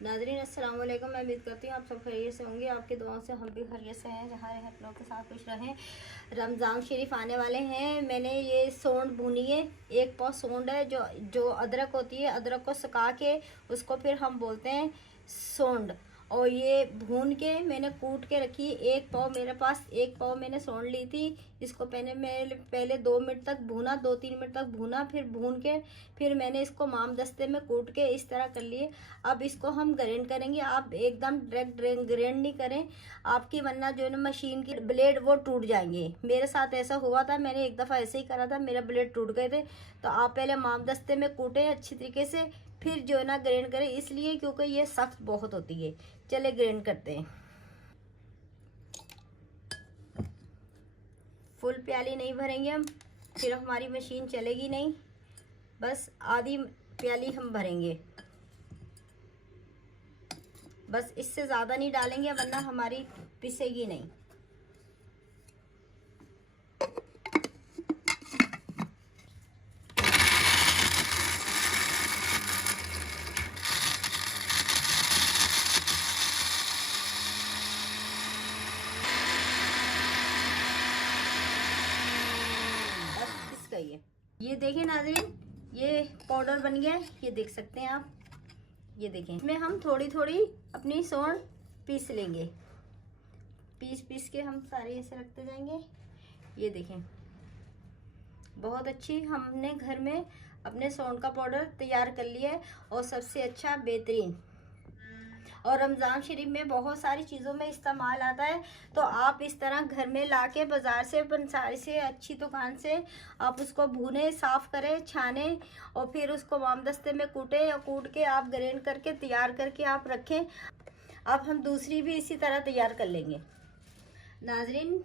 नाज़रीन अस्सलाम वालेकुम। मैं उम्मीद करती हूँ आप सब खैरियत से होंगे। आपके दुआओं से हम भी खैरियत से हैं। जहाँ रहे आप लोग के साथ खुश रहें। रमज़ान शरीफ आने वाले हैं। मैंने ये सोंड भुनी है, 1 पाव सोंड है। जो अदरक होती है, अदरक को सुखा के उसको फिर हम बोलते हैं सोंड। और ये भून के मैंने कूट के रखी। 1 पाव मेरे पास, 1 पाव मैंने सोंड ली थी। इसको पहले 2 मिनट तक भूना, 2-3 मिनट तक भूना। फिर भून के फिर मैंने इसको माम दस्ते में कूट के इस तरह कर लिए। अब इसको हम ग्राइंड करेंगे। आप एकदम डायरेक्ट ग्राइंड नहीं करें आपकी, वरना जो है ना मशीन की ब्लेड वो टूट जाएंगे। मेरे साथ ऐसा हुआ था, मैंने एक दफ़ा ऐसे ही करा था, मेरा ब्लेड टूट गए थे। तो आप पहले माम दस्ते में कूटें अच्छी तरीके से, फिर जो है ना ग्राइंड करें, इसलिए क्योंकि ये सख्त बहुत होती है। चले ग्राइंड करते हैं। फुल प्याली नहीं भरेंगे हम, फिर हमारी मशीन चलेगी नहीं। बस आधी प्याली हम भरेंगे, बस इससे ज़्यादा नहीं डालेंगे वरना हमारी पिसेगी नहीं। ये देखें नाज़रीन, ये पाउडर बन गया है, ये देख सकते हैं आप। ये देखें, इसमें हम थोड़ी थोड़ी अपनी सोंड पीस लेंगे। पीस के हम सारे ऐसे रखते जाएंगे। ये देखें, बहुत अच्छी हमने घर में अपने सोंड का पाउडर तैयार कर लिया है, और सबसे अच्छा बेहतरीन। और रमज़ान शरीफ में बहुत सारी चीज़ों में इस्तेमाल आता है। तो आप इस तरह घर में लाके बाज़ार से, पंसारी से, अच्छी दुकान से आप उसको भूने, साफ़ करें, छाने, और फिर उसको वामदस्ते में कूटें, या कूट के आप ग्राइंड करके तैयार करके आप रखें। अब हम दूसरी भी इसी तरह तैयार कर लेंगे। नाजरीन,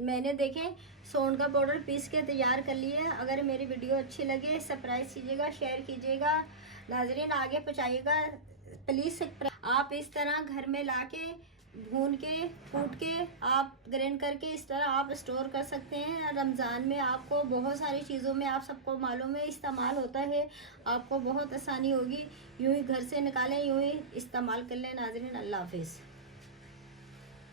मैंने देखें सोंड का पाउडर पीस के तैयार कर लिया है। अगर मेरी वीडियो अच्छी लगे सब्सक्राइब कीजिएगा, शेयर कीजिएगा, नाजरीन आगे पहुँचाइएगा प्लीज़। आप इस तरह घर में लाके भून के कूट के आप ग्राइंड करके इस तरह आप स्टोर कर सकते हैं। रमज़ान में आपको बहुत सारी चीज़ों में, आप सबको मालूम है, इस्तेमाल होता है। आपको बहुत आसानी होगी। यूँ ही घर से निकालें, यूँ ही इस्तेमाल कर लें। नाज़रीन अल्लाह हाफिज़।